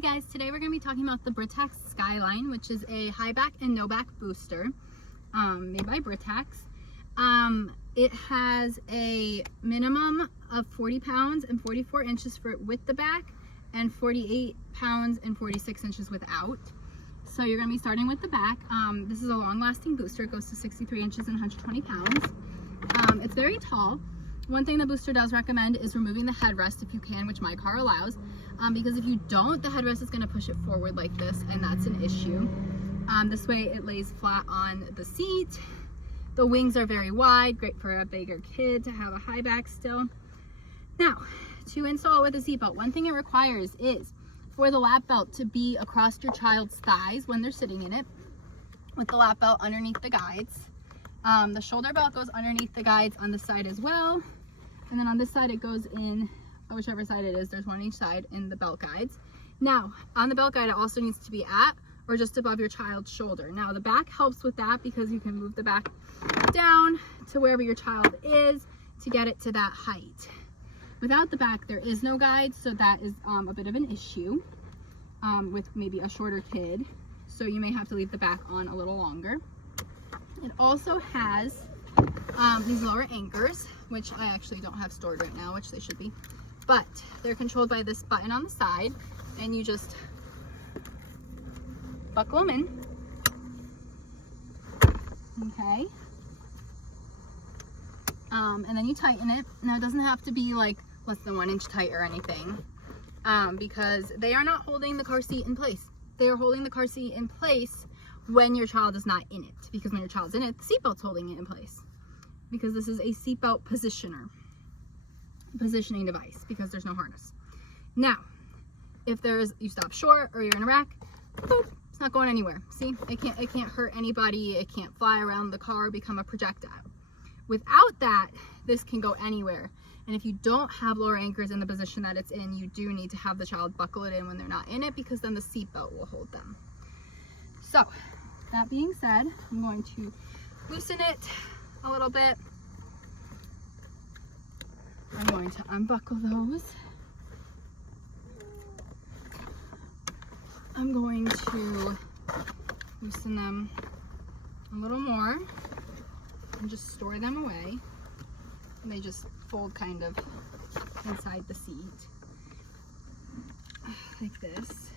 Hi guys, today we're going to be talking about the Britax Skyline, which is a high back and no back booster made by Britax. It has a minimum of 40 pounds and 44 inches for with the back and 48 pounds and 46 inches without. So you're going to be starting with the back. This is a long-lasting booster. It goes to 63 inches and 120 pounds. It's very tall. One thing the booster does recommend is removing the headrest if you can, which my car allows, because if you don't, the headrest is going to push it forward like this, and that's an issue. This way it lays flat on the seat. The wings are very wide, great for a bigger kid to have a high back still. Now, to install with a seatbelt, one thing it requires is for the lap belt to be across your child's thighs when they're sitting in it, with the lap belt underneath the guides. The shoulder belt goes underneath the guides on the side as well. And then on this side, it goes in, whichever side it is, there's one on each side in the belt guides. Now, on the belt guide, it also needs to be at or just above your child's shoulder. Now, the back helps with that because you can move the back down to wherever your child is to get it to that height. Without the back, there is no guide, so that is a bit of an issue with maybe a shorter kid. So you may have to leave the back on a little longer. It also has these lower anchors, which I actually don't have stored right now, which they should be, but they're controlled by this button on the side, and you just buckle them in. Okay. And then you tighten it. Now it doesn't have to be like less than 1 inch tight or anything, because they are not holding the car seat in place. They are holding the car seat in place when your child is not in it, because when your child's in it, the seatbelt's holding it in place, because this is a seatbelt positioning device, because there's no harness. Now, if you stop short or you're in a wreck, boop, it's not going anywhere. See, it can't hurt anybody. It can't fly around the car, become a projectile. Without that, this can go anywhere. And if you don't have lower anchors in the position that it's in, you do need to have the child buckle it in when they're not in it, because then the seatbelt will hold them. So, that being said, I'm going to loosen it a little bit. I'm going to unbuckle those. I'm going to loosen them a little more and just store them away. And they just fold kind of inside the seat, like this.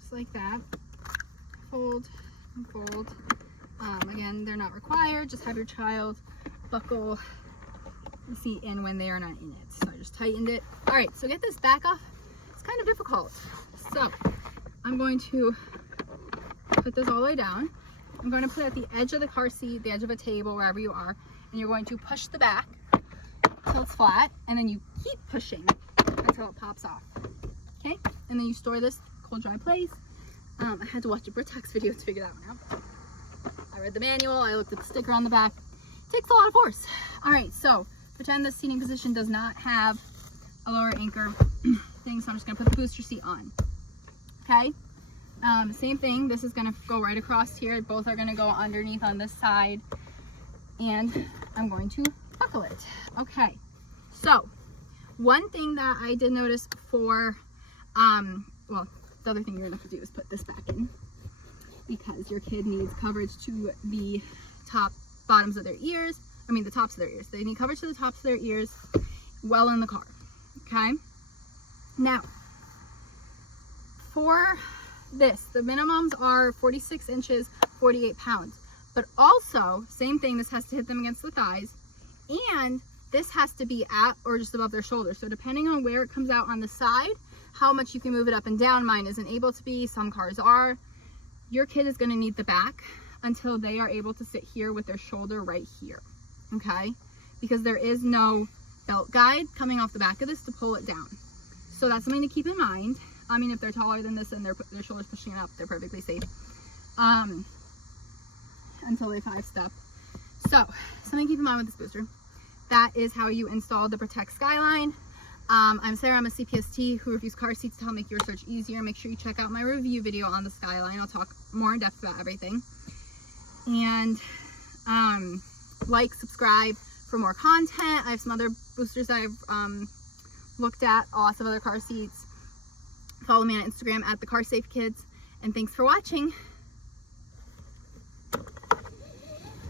Just like that. Fold and fold. Again, they're not required. Just have your child buckle the seat in when they are not in it. So I just tightened it. All right, so get this back off. It's kind of difficult. So I'm going to put this all the way down. I'm going to put it at the edge of the car seat, the edge of a table, wherever you are, and you're going to push the back until it's flat, and then you keep pushing until it pops off. Okay, and then you store this cold dry place. I had to watch a Britax video to figure that one out. I read the manual, I looked at the sticker on the back. It takes a lot of force. All right, so pretend this seating position does not have a lower anchor thing, so I'm just gonna put the booster seat on. Okay, same thing, this is gonna go right across here. Both are gonna go underneath on this side, and I'm going to buckle it. Okay, so one thing that I did notice before, well, the other thing you're gonna have to do is put this back in, because your kid needs coverage to the bottoms of their ears. I mean the tops of their ears. They need coverage to the tops of their ears well in the car. Okay. Now, for this, the minimums are 46 inches, 48 pounds. But also, same thing, this has to hit them against the thighs, and this has to be at or just above their shoulders. So depending on where it comes out on the side, how much you can move it up and down. Mine isn't able to be, some cars are. Your kid is gonna need the back until they are able to sit here with their shoulder right here, okay? Because there is no belt guide coming off the back of this to pull it down. So that's something to keep in mind. I mean, if they're taller than this and their shoulders pushing it up, they're perfectly safe until they 5-step. So something to keep in mind with this booster. That is how you install the Britax Skyline. I'm Sarah, I'm a CPST who reviews car seats to help make your search easier. Make sure you check out my review video on the Skyline. I'll talk more in depth about everything. And like, subscribe for more content. I have some other boosters that I've looked at, lots of other car seats. Follow me on Instagram at the Car Safe Kids. And thanks for watching.